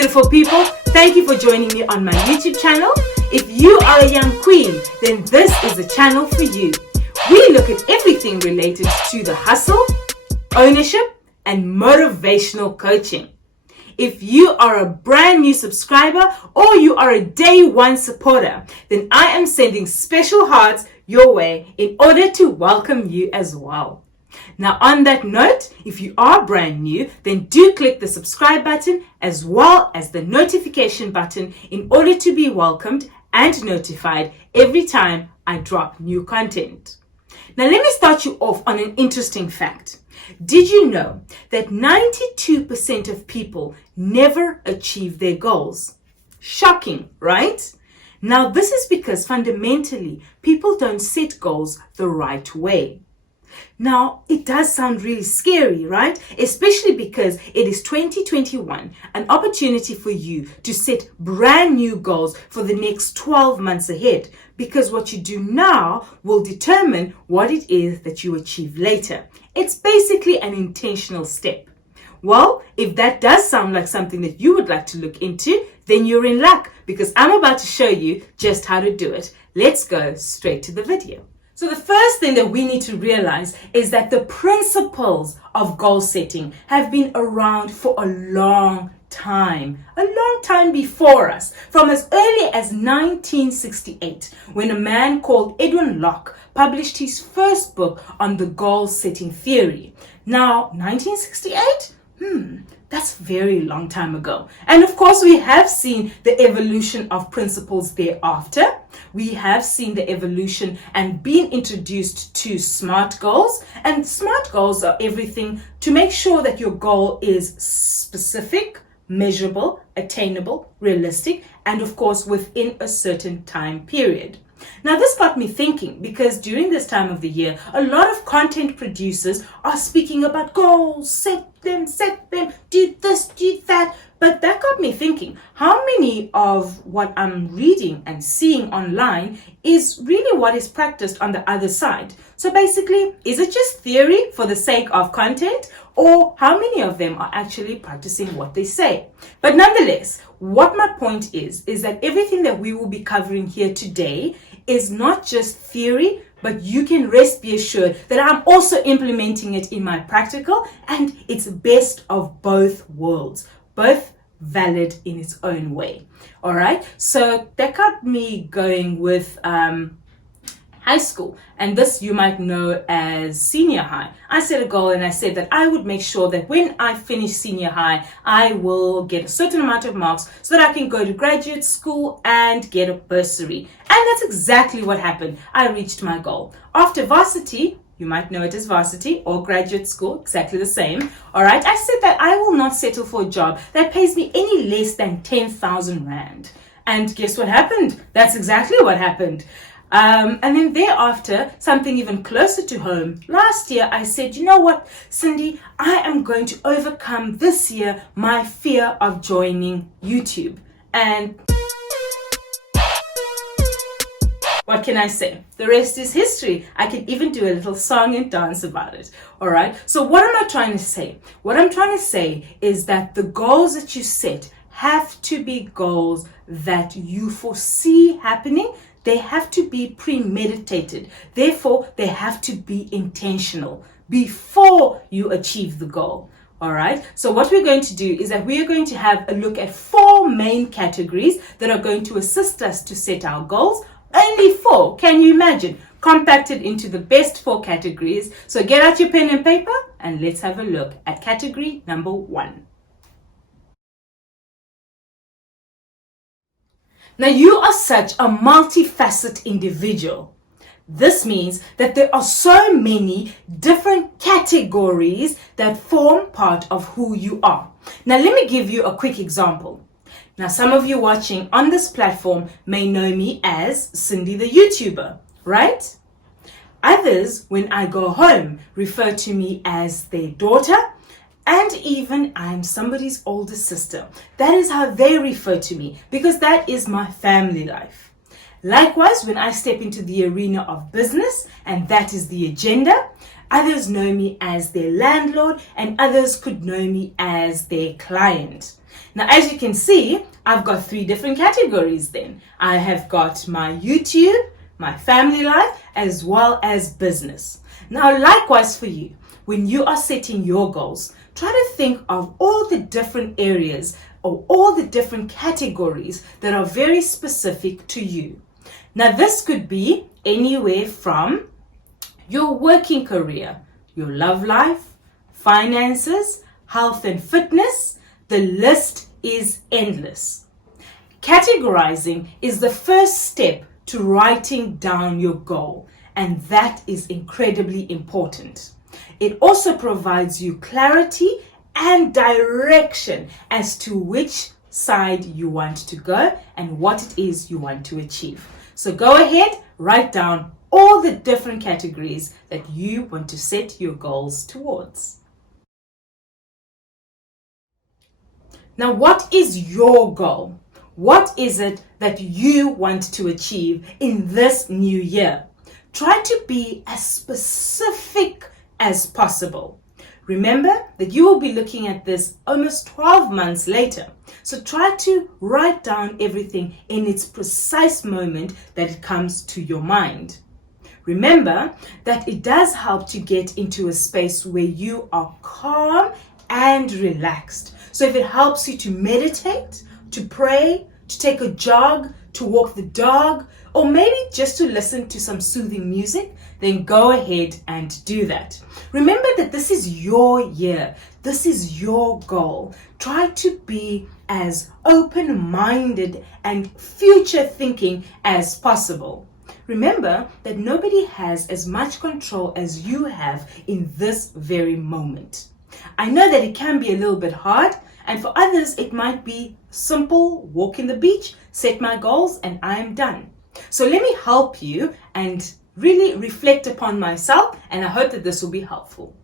beautiful people, thank you for joining me on my YouTube channel. If you are a young queen, then this is the channel for you. We look at everything related to the hustle, ownership, and motivational coaching. If you are a brand new subscriber or you are a day one supporter, then I am sending special hearts your way in order to welcome you as well. Now, on that note, if you are brand new, then do click the subscribe button as well as the notification button in order to be welcomed and notified every time I drop new content. Now, let me start you off on an interesting fact. Did you know that 92% of people never achieve their goals? Shocking, right? Now, this is because fundamentally, people don't set goals the right way. Now, it does sound really scary, right? Especially because it is 2021, an opportunity for you to set brand new goals for the next 12 months ahead. Because what you do now will determine what it is that you achieve later. It's basically an intentional step. Well, if that does sound like something that you would like to look into, then you're in luck because I'm about to show you just how to do it. Let's go straight to the video. So the first thing that we need to realize is that the principles of goal setting have been around for a long time before us, from as early as 1968, when a man called Edwin Locke published his first book on the goal setting theory. Now, 1968? That's a very long time ago. And of course, we have seen the evolution of principles thereafter. We have seen the evolution and been introduced to SMART goals. And SMART goals are everything to make sure that your goal is specific, measurable, attainable, realistic, and of course, within a certain time period. Now, this got me thinking because during this time of the year, a lot of content producers are speaking about goals, set them, do this, do that. But that got me thinking, how many of what I'm reading and seeing online is really what is practiced on the other side? So basically, is it just theory for the sake of content? Or how many of them are actually practicing what they say? But nonetheless, what my point is that everything that we will be covering here today is not just theory, but you can be assured that I'm also implementing it in my practical, and it's best of both worlds, both valid in its own way. All right, so that got me going with high school, and this you might know as senior high. I set a goal and I said that I would make sure that when I finish senior high, I will get a certain amount of marks so that I can go to graduate school and get a bursary. And that's exactly what happened. I reached my goal. After varsity, you might know it as varsity or graduate school, exactly the same. All right, I said that I will not settle for a job that pays me any less than 10,000 Rand. And guess what happened? That's exactly what happened. And then thereafter, something even closer to home. Last year, I said, you know what, Cindy, I am going to overcome this year my fear of joining YouTube. And what can I say? The rest is history. I can even do a little song and dance about it. All right. So what am I trying to say? What I'm trying to say is that the goals that you set have to be goals that you foresee happening. They have to be premeditated. Therefore, they have to be intentional before you achieve the goal. All right. So what we're going to do is that we are going to have a look at 4 main categories that are going to assist us to set our goals. Only 4. Can you imagine? Compacted into the best 4 categories. So get out your pen and paper and let's have a look at category number 1. Now, you are such a multifaceted individual. This means that there are so many different categories that form part of who you are. Now, let me give you a quick example. Now, some of you watching on this platform may know me as Cindy the YouTuber, right? Others, when I go home, refer to me as their daughter, and even I'm somebody's older sister. That is how they refer to me because that is my family life. Likewise, when I step into the arena of business, and that is the agenda, Others know me as their landlord, and others could know me as their client. Now, as you can see, I've got 3 different categories then. I have got my YouTube, my family life, as well as business. Now, likewise for you, when you are setting your goals, try to think of all the different areas or all the different categories that are very specific to you. Now, this could be anywhere from your working career, your love life, finances, health and fitness. The list is endless. Categorizing is the first step to writing down your goal, and that is incredibly important. It also provides you clarity and direction as to which side you want to go and what it is you want to achieve. So go ahead, write down all the different categories that you want to set your goals towards. Now, what is your goal? What is it that you want to achieve in this new year? Try to be as specific as possible. Remember that you will be looking at this almost 12 months later. So try to write down everything in its precise moment that it comes to your mind. Remember that it does help to get into a space where you are calm and relaxed. So if it helps you to meditate, to pray, to take a jog, to walk the dog, or maybe just to listen to some soothing music, then go ahead and do that. Remember that this is your year. This is your goal. Try to be as open-minded and future thinking as possible. Remember that nobody has as much control as you have in this very moment. I know that it can be a little bit hard, and for others it might be simple, walk in the beach, set my goals, and I'm done. So let me help you and really reflect upon myself, and I hope that this will be helpful.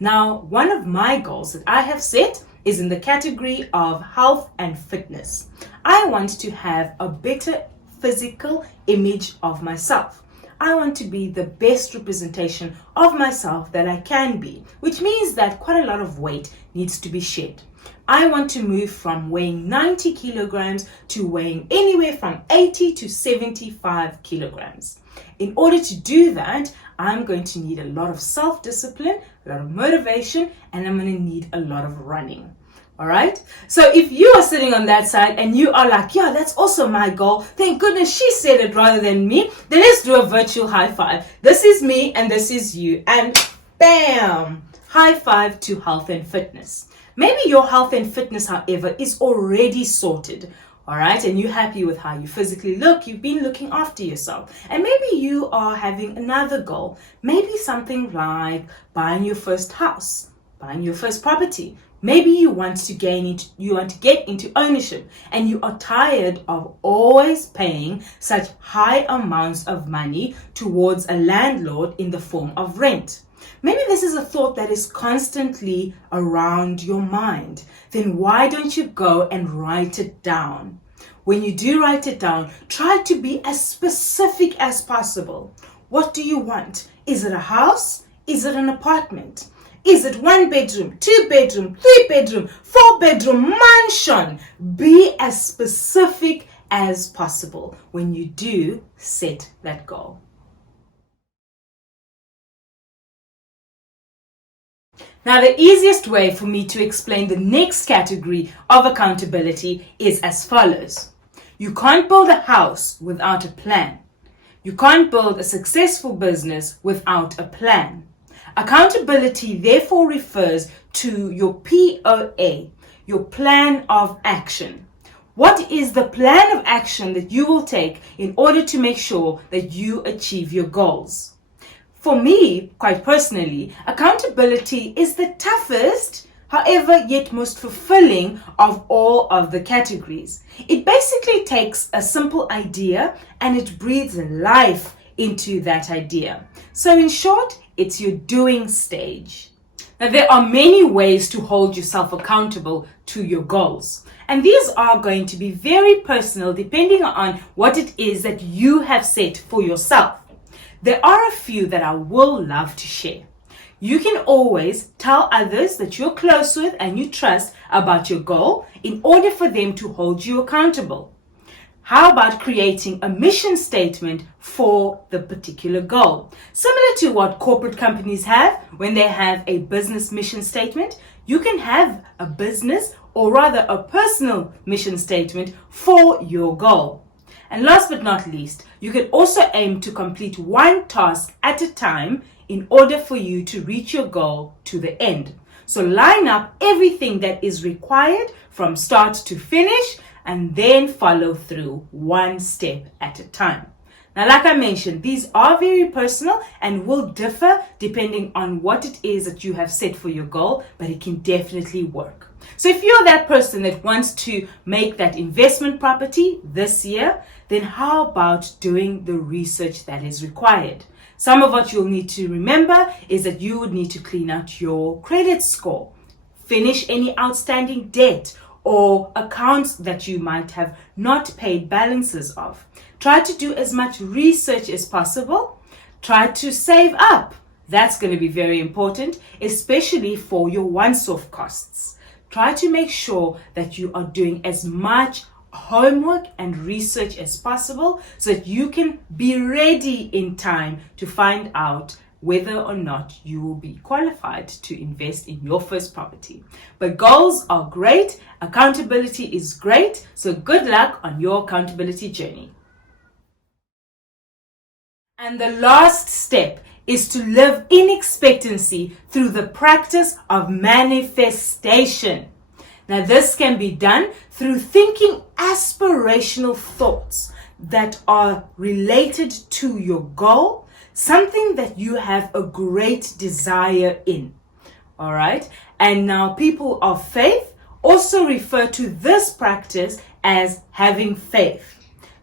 Now, one of my goals that I have set is in the category of health and fitness. I want to have a better physical image of myself. I want to be the best representation of myself that I can be, which means that quite a lot of weight needs to be shed. I want to move from weighing 90 kilograms to weighing anywhere from 80 to 75 kilograms. In order to do that, I'm going to need a lot of self-discipline, a lot of motivation, and I'm going to need a lot of running. All right. So if you are sitting on that side and you are like, yeah, that's also my goal. Thank goodness she said it rather than me. Then let's do a virtual high five. This is me and this is you. And bam, high five to health and fitness. Maybe your health and fitness, however, is already sorted. All right. And you're happy with how you physically look. You've been looking after yourself. And maybe you are having another goal. Maybe something like buying your first house, buying your first property. Maybe you want to get into ownership, and you are tired of always paying such high amounts of money towards a landlord in the form of rent. Maybe this is a thought that is constantly around your mind. Then why don't you go and write it down? When you do write it down, try to be as specific as possible. What do you want? Is it a house? Is it an apartment? Is it 1 bedroom, 2 bedroom, 3 bedroom, 4 bedroom mansion? Be as specific as possible when you do set that goal. Now, the easiest way for me to explain the next category of accountability is as follows. You can't build a house without a plan. You can't build a successful business without a plan. Accountability therefore refers to your POA, your plan of action. What is the plan of action that you will take in order to make sure that you achieve your goals? For me, quite personally, accountability is the toughest, however, yet most fulfilling of all of the categories. It basically takes a simple idea and it breathes life into that idea. So in short, it's your doing stage. Now, there are many ways to hold yourself accountable to your goals. And these are going to be very personal depending on what it is that you have set for yourself. There are a few that I will love to share. You can always tell others that you're close with and you trust about your goal in order for them to hold you accountable. How about creating a mission statement for the particular goal? Similar to what corporate companies have when they have a business mission statement, you can have a business or rather a personal mission statement for your goal. And last but not least, you can also aim to complete one task at a time in order for you to reach your goal to the end. So line up everything that is required from start to finish and then follow through one step at a time. Now, like I mentioned, these are very personal and will differ depending on what it is that you have set for your goal, but it can definitely work. So if you're that person that wants to make that investment property this year, then how about doing the research that is required? Some of what you'll need to remember is that you would need to clean out your credit score, finish any outstanding debt or accounts that you might have not paid balances of. Try to do as much research as possible. Try to save up. That's going to be very important, especially for your once-off costs. Try to make sure that you are doing as much homework and research as possible so that you can be ready in time to find out whether or not you will be qualified to invest in your first property. But goals are great, accountability is great, so good luck on your accountability journey. And the last step is to live in expectancy through the practice of manifestation. Now, this can be done through thinking aspirational thoughts that are related to your goal, something that you have a great desire in. All right. And now people of faith also refer to this practice as having faith.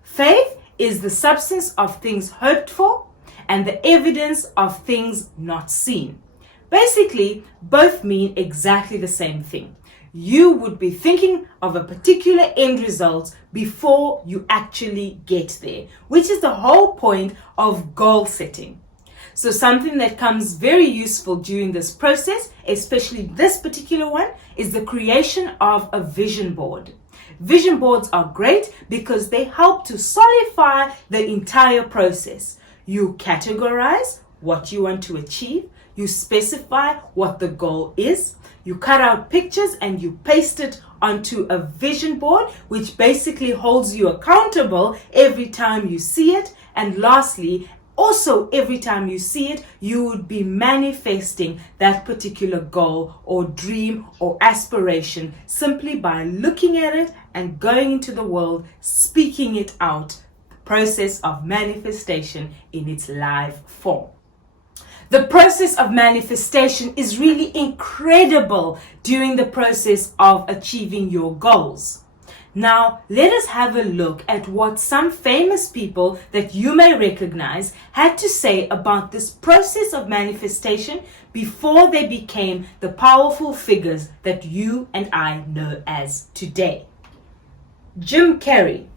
Faith is the substance of things hoped for and the evidence of things not seen. Basically, both mean exactly the same thing. You would be thinking of a particular end result before you actually get there, which is the whole point of goal setting. So something that comes very useful during this process, especially this particular one, is the creation of a vision board. Vision boards are great because they help to solidify the entire process. You categorize what you want to achieve. You specify what the goal is. You cut out pictures and you paste it onto a vision board, which basically holds you accountable every time you see it. And lastly, also every time you see it, you would be manifesting that particular goal or dream or aspiration simply by looking at it and going into the world, speaking it out. The process of manifestation in its live form. The process of manifestation is really incredible during the process of achieving your goals. Now, let us have a look at what some famous people that you may recognize had to say about this process of manifestation before they became the powerful figures that you and I know as today. Jim Carrey.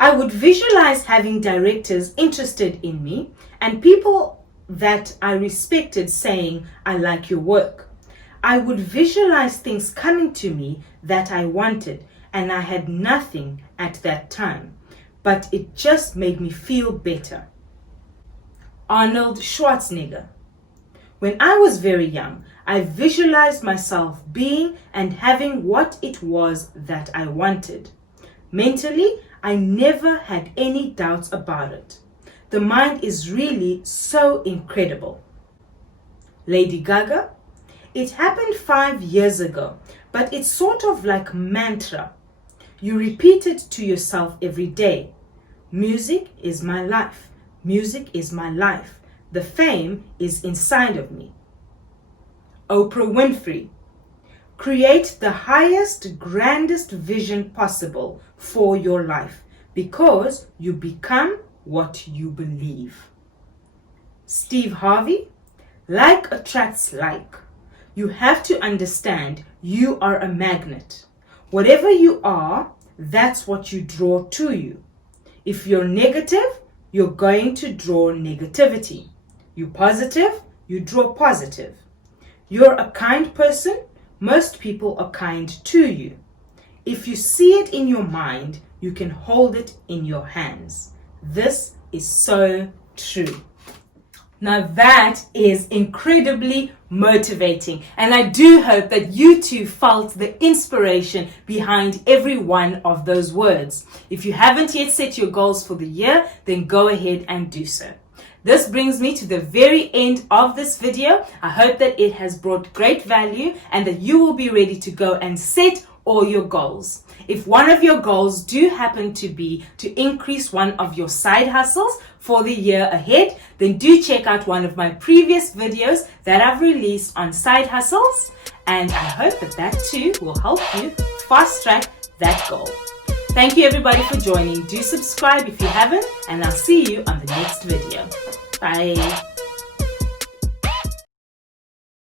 I would visualize having directors interested in me and people that I respected saying, I like your work. I would visualize things coming to me that I wanted, and I had nothing at that time, but it just made me feel better. Arnold Schwarzenegger. When I was very young, I visualized myself being and having what it was that I wanted. Mentally, I never had any doubts about it. The mind is really so incredible. Lady Gaga. It happened 5 years ago, but it's sort of like mantra. You repeat it to yourself every day. Music is my life. Music is my life. The fame is inside of me. Oprah Winfrey. Create the highest, grandest vision possible for your life because you become what you believe. Steve Harvey. Like attracts like. You have to understand you are a magnet. Whatever you are, that's what you draw to you. If you're negative, you're going to draw negativity. You're positive, you draw positive. You're a kind person, most people are kind to you. If you see it in your mind, you can hold it in your hands. This is so true. Now that is incredibly motivating, and I do hope that you too felt the inspiration behind every one of those words. If you haven't yet set your goals for the year, then go ahead and do so. This brings me to the very end of this video. I hope that it has brought great value and that you will be ready to go and set all your goals. If one of your goals do happen to be to increase one of your side hustles for the year ahead, then do check out one of my previous videos that I've released on side hustles, and I hope that that too will help you fast track that goal. Thank you everybody for joining. Do subscribe if you haven't, and I'll see you on the next video. Bye.